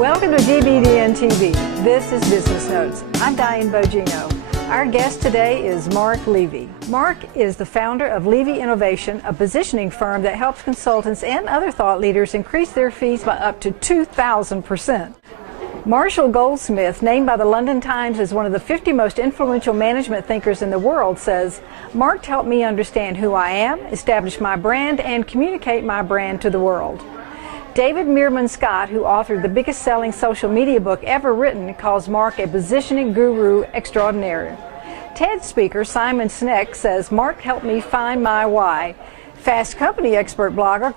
Welcome to DBDN TV. This is Business Notes. I'm Diane Bogino. Our guest today is Mark Levy. Mark is the founder of Levy Innovation, a positioning firm that helps consultants and other thought leaders increase their fees by up to 2,000%. Marshall Goldsmith, named by the London Times as one of the 50 most influential management thinkers in the world, says, "Mark helped me understand who I am, establish my brand, and communicate my brand to the world." David Meerman Scott, who authored the biggest selling social media book ever written, calls Mark a positioning guru extraordinaire. TED speaker Simon Sinek says, "Mark helped me find my why." Fast Company expert blogger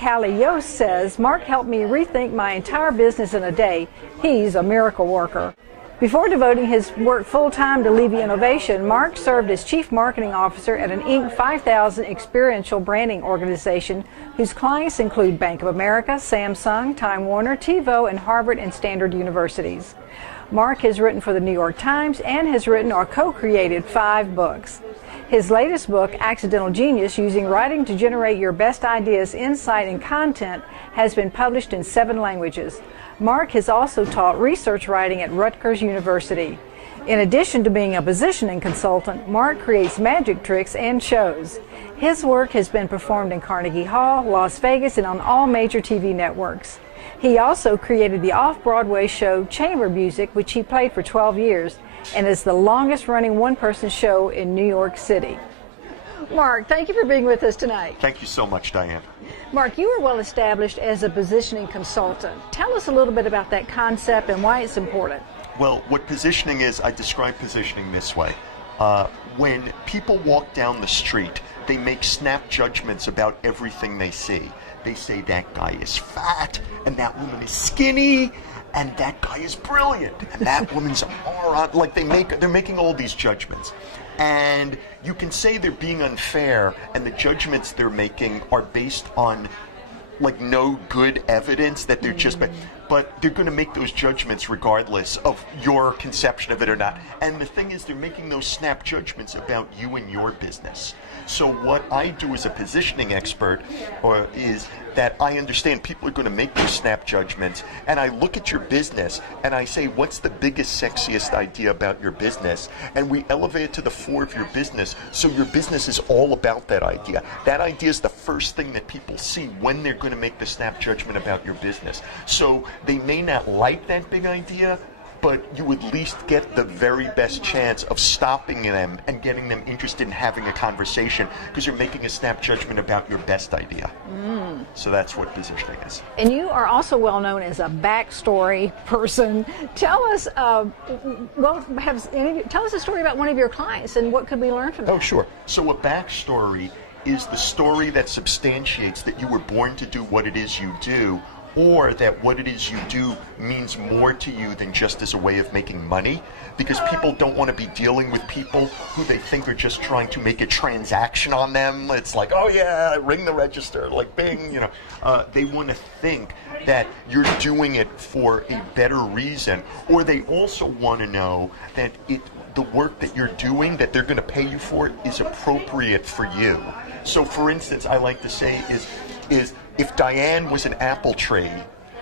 Callie Yost says, "Mark helped me rethink my entire business in a day. He's a miracle worker." Before devoting his work full-time to Levy Innovation, Mark served as Chief Marketing Officer at an Inc. 5000 experiential branding organization whose clients include Bank of America, Samsung, Time Warner, TiVo, and Harvard and Stanford universities. Mark has written for the New York Times and has written or co-created 5 books. His latest book, Accidental Genius, Using Writing to Generate Your Best Ideas, Insight, and Content, has been published in 7 languages. Mark has also taught research writing at Rutgers University. In addition to being a positioning consultant, Mark creates magic tricks and shows. His work has been performed in Carnegie Hall, Las Vegas, and on all major TV networks. He also created the off-Broadway show Chamber Music, which he played for 12 years, and is the longest-running one-person show in New York City. Mark, thank you for being with us tonight. Thank you so much, Diane. Mark, you are well established as a positioning consultant. Tell us a little bit about that concept and why it's important. Well, what positioning is, I describe positioning this way. When people walk down the street, they make snap judgments about everything they see. They say that guy is fat, and that woman is skinny, and that guy is brilliant, and that woman's aura. Like they're making all these judgments. And you can say they're being unfair, and the judgments they're making are based on like no good evidence that they're just, but they're going to make those judgments regardless of your conception of it or not. And the thing is, they're making those snap judgments about you and your business. So what I do as a positioning expert is that I understand people are going to make those snap judgments, and I look at your business and I say, what's the biggest, sexiest idea about your business? And we elevate it to the fore of your business, so your business is all about that idea. That idea is the first thing that people see when they're going to make the snap judgment about your business. So they may not like that big idea, but you at least get the very best chance of stopping them and getting them interested in having a conversation, because you're making a snap judgment about your best idea. So that's what positioning is. And you are also well known as a backstory person. Tell us, tell us a story about one of your clients and what could we learn from that? Oh, sure. So a backstory is the story that substantiates that you were born to do what it is you do, or that what it is you do means more to you than just as a way of making money, because people don't want to be dealing with people who they think are just trying to make a transaction on them. It's like, oh yeah, ring the register, like bing, you know. They want to think that you're doing it for a better reason, or they also want to know that the work that you're doing, that they're going to pay you for, is appropriate for you. So for instance, I like to say is if Diane was an apple tree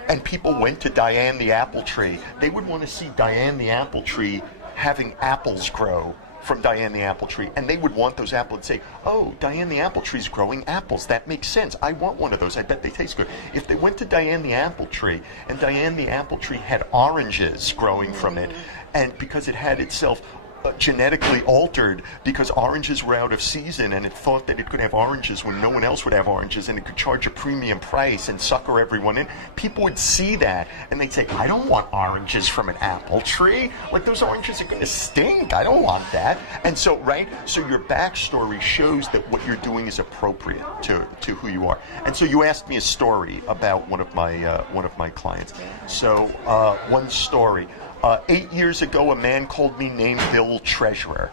and people went to Diane the apple tree, they would want to see Diane the apple tree having apples grow from Diane the apple tree, and they would want those apples and say, oh, Diane the apple tree's growing apples. That makes sense. I want one of those. I bet they taste good. If they went to Diane the apple tree and Diane the apple tree had oranges growing from it, and because it had itself genetically altered because oranges were out of season, and it thought that it could have oranges when no one else would have oranges, and it could charge a premium price and sucker everyone in, people would see that and they'd say, I don't want oranges from an apple tree. Like, those oranges are going to stink. I don't want that. And so, right? So your backstory shows that what you're doing is appropriate to who you are. And so you asked me a story about one of my clients. So one story. 8 years ago, a man called me named Bill Treasurer.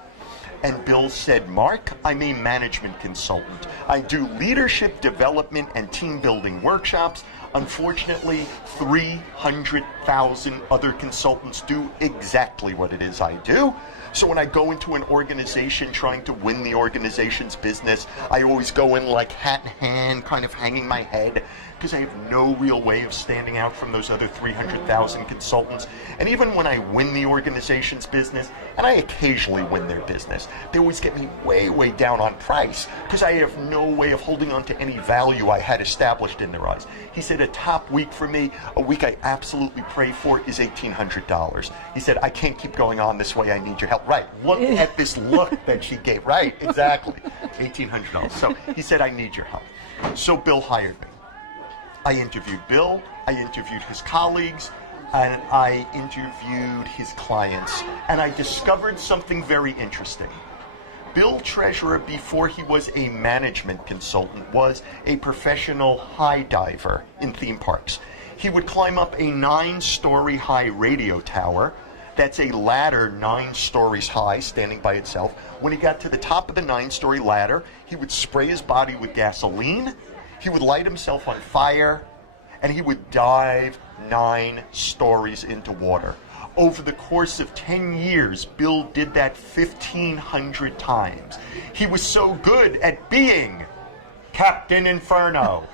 And Bill said, Mark, I'm a management consultant. I do leadership development and team building workshops. Unfortunately, 300,000 other consultants do exactly what it is I do. So when I go into an organization trying to win the organization's business, I always go in like hat in hand, kind of hanging my head, because I have no real way of standing out from those other 300,000 consultants. And even when I win the organization's business, and I occasionally win their business, they always get me way, way down on price, because I have no way of holding on to any value I had established in their eyes. He said a top week for me, a week I absolutely pray for, is $1,800. He said, I can't keep going on this way, I need your help. Right, look at this look that she gave. Right, exactly, $1,800. So he said, I need your help. So Bill hired me. I interviewed Bill, I interviewed his colleagues, and I interviewed his clients, and I discovered something very interesting. Bill Treasurer, before he was a management consultant, was a professional high diver in theme parks. He would climb up a 9-story high radio tower. That's a ladder 9 stories high, standing by itself. When he got to the top of the 9-story ladder, he would spray his body with gasoline, he would light himself on fire, and he would dive 9 stories into water. Over the course of 10 years, Bill did that 1,500 times. He was so good at being Captain Inferno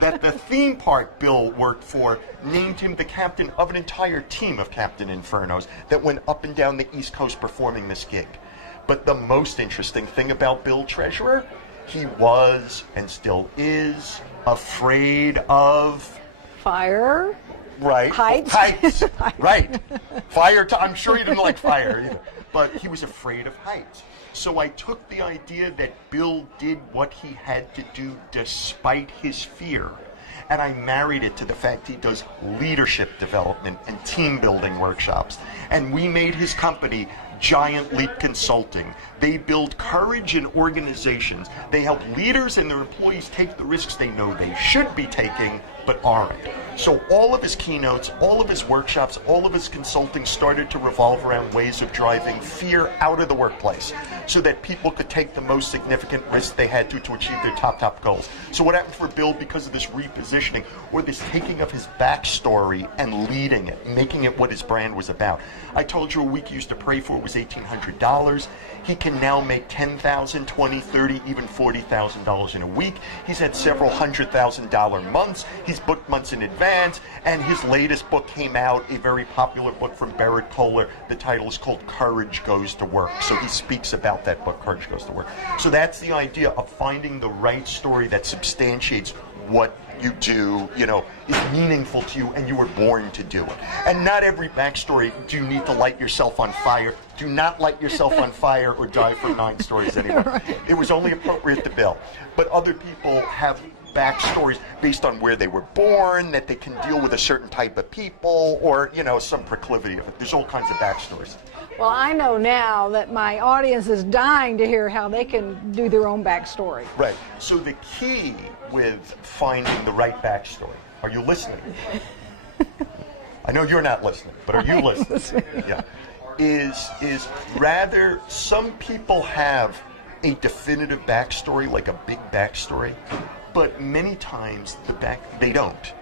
that the theme park Bill worked for named him the captain of an entire team of Captain Infernos that went up and down the East Coast performing this gig. But the most interesting thing about Bill Treasurer, he was, and still is, afraid of... Fire? Right. Heights? Heights. Right. Fire. I'm sure he didn't like fire either. But he was afraid of heights. So I took the idea that Bill did what he had to do despite his fear, and I married it to the fact he does leadership development and team building workshops. And we made his company Giant Leap Consulting. They build courage in organizations. They help leaders and their employees take the risks they know they should be taking but aren't. So all of his keynotes, all of his workshops, all of his consulting started to revolve around ways of driving fear out of the workplace so that people could take the most significant risks they had to achieve their top goals. So what happened for Bill, because of this repositioning or this taking of his backstory and leading it, making it what his brand was about? I told you a week he used to pray for was $1,800. He can now make $10,000, $20,000, $30,000, even $40,000 in a week. He's had several $100,000 months. He's booked months in advance, and his latest book came out, a very popular book from Barrett Kohler. The title is called Courage Goes to Work. So he speaks about that book, Courage Goes to Work. So that's the idea of finding the right story that substantiates what you do, is meaningful to you, and you were born to do it. And not every backstory do you need to light yourself on fire. Do not light yourself on fire or die from 9 stories anyway. Right. It was only appropriate to Bill. But other people have backstories based on where they were born, that they can deal with a certain type of people, or, some proclivity of it. There's all kinds of backstories. Well, I know now that my audience is dying to hear how they can do their own backstory. Right. So the key with finding the right backstory, are you listening? I know you're not listening, but are you listening? Yeah. Is rather, some people have a definitive backstory, like a big backstory, but many times they don't.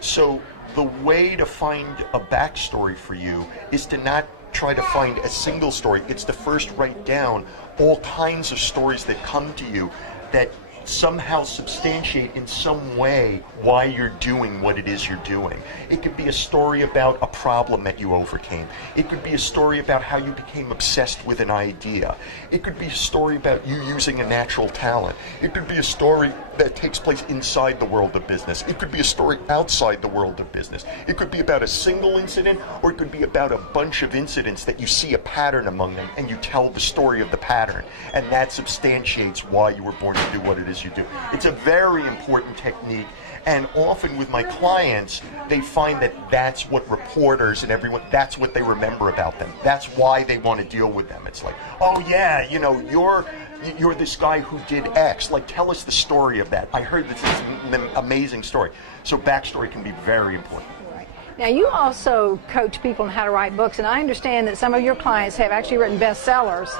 So the way to find a backstory for you is to not try to find a single story. It's to first write down all kinds of stories that come to you that somehow substantiate in some way why you're doing what it is you're doing. It could be a story about a problem that you overcame. It could be a story about how you became obsessed with an idea. It could be a story about you using a natural talent. It could be a story that takes place inside the world of business. It could be a story outside the world of business. It could be about a single incident, or it could be about a bunch of incidents that you see a pattern among them, and you tell the story of the pattern, and that substantiates why you were born to do what it is you do. It's a very important technique, and often with my clients, they find that that's what reporters and everyone, that's what they remember about them. That's why they want to deal with them. It's like, oh yeah, you're this guy who did X. Like, tell us the story of that. I heard this is an amazing story. So backstory can be very important. Right. Now, you also coach people on how to write books, and I understand that some of your clients have actually written bestsellers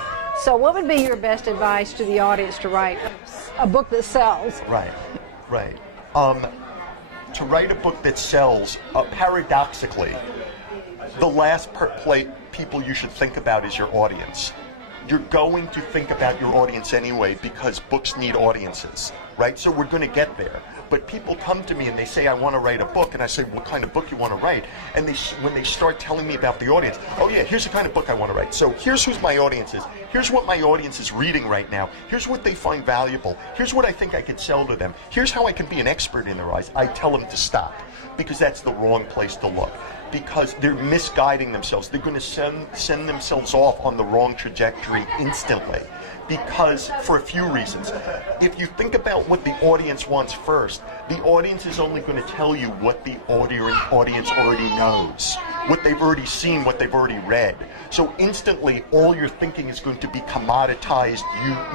So what would be your best advice to the audience to write a book that sells? Right. To write a book that sells, paradoxically, the last people you should think about is your audience. You're going to think about your audience anyway because books need audiences, right? So we're going to get there. But people come to me and they say, I want to write a book. And I say, what kind of book you want to write? And when they start telling me about the audience, oh yeah, here's the kind of book I want to write. So here's who my audience is. Here's what my audience is reading right now. Here's what they find valuable. Here's what I think I could sell to them. Here's how I can be an expert in their eyes. I tell them to stop because that's the wrong place to look. Because they're misguiding themselves. They're going to send themselves off on the wrong trajectory instantly. Because for a few reasons. If you think about what the audience wants first, the audience is only going to tell you what the audience already knows, what they've already seen, what they've already read. So instantly, all your thinking is going to be commoditized,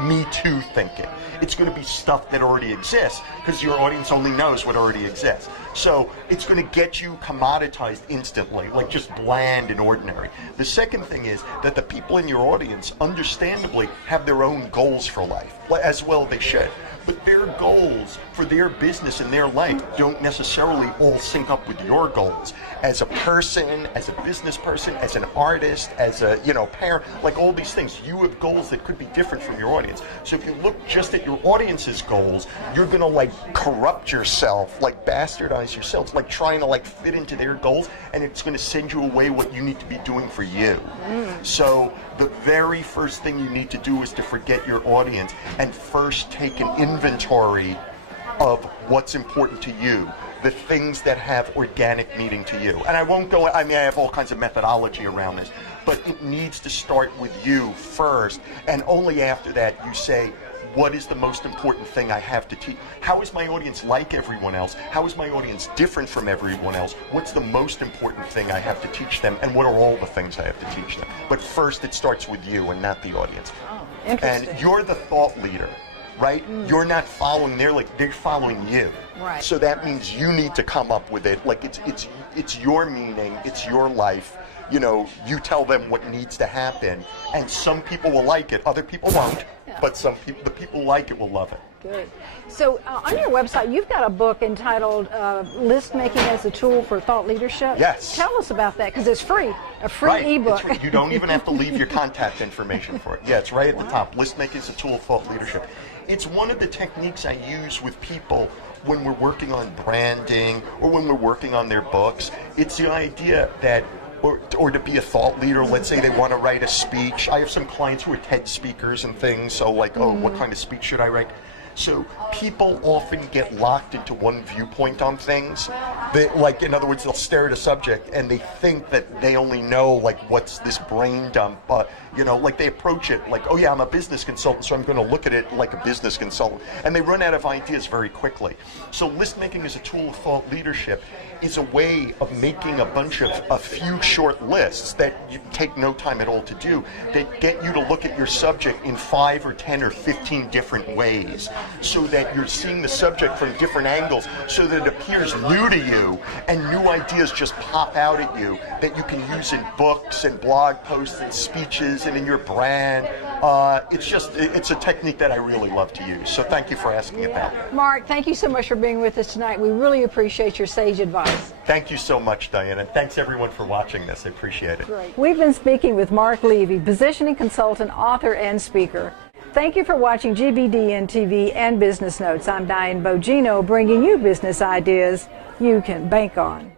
me too thinking. It's going to be stuff that already exists because your audience only knows what already exists. So it's going to get you commoditized instantly, like just bland and ordinary. The second thing is that the people in your audience, understandably, have their own goals for life, as well they should. But their goals for their business and their life don't necessarily all sync up with your goals. As a person, as a business person, as an artist, as a parent, like all these things, you have goals that could be different from your audience. So if you look just at your audience's goals, you're gonna corrupt yourself, bastardize yourself, trying to fit into their goals, and it's gonna send you away what you need to be doing for you. So the very first thing you need to do is to forget your audience and first take an inventory of what's important to you, the things that have organic meaning to you. And I won't go, I have all kinds of methodology around this, but it needs to start with you first, and only after that you say, what is the most important thing I have to teach? How is my audience like everyone else? How is my audience different from everyone else? What's the most important thing I have to teach them? And what are all the things I have to teach them? But first it starts with you and not the audience. Oh, interesting. And you're the thought leader, right? You're not following they're following you. Right. So that means you need to come up with it. It's your meaning, it's your life. You tell them what needs to happen, and some people will like it, other people won't. Yeah. But the people who like it will love it. Good. So on your website, you've got a book entitled List Making as a Tool for Thought Leadership. Yes. Tell us about that, because it's free, a free ebook. It's free. You don't even have to leave your contact information for it. Yeah, it's right at the top. List Making as a Tool of Thought Leadership. It's one of the techniques I use with people when we're working on branding or when we're working on their books. It's the idea that or to be a thought leader. Let's say they want to write a speech. I have some clients who are TED speakers and things, so what kind of speech should I write? So people often get locked into one viewpoint on things. In other words, they'll stare at a subject and they think that they only know what's this brain dump. They approach it oh yeah, I'm a business consultant, so I'm going to look at it like a business consultant. And they run out of ideas very quickly. So list making as a tool of thought leadership is a way of making a few short lists that you take no time at all to do, that get you to look at your subject in 5 or 10 or 15 different ways, so that you're seeing the subject from different angles, so that it appears new to you and new ideas just pop out at you that you can use in books and blog posts and speeches and in your brand. It's a technique that I really love to use. So thank you for asking about it. Mark, thank you so much for being with us tonight. We really appreciate your sage advice. Thank you so much, Diana. Thanks everyone for watching this. I appreciate it. Great. We've been speaking with Mark Levy, positioning consultant, author, and speaker. Thank you for watching GBDN TV and Business Notes. I'm Diane Bogino, bringing you business ideas you can bank on.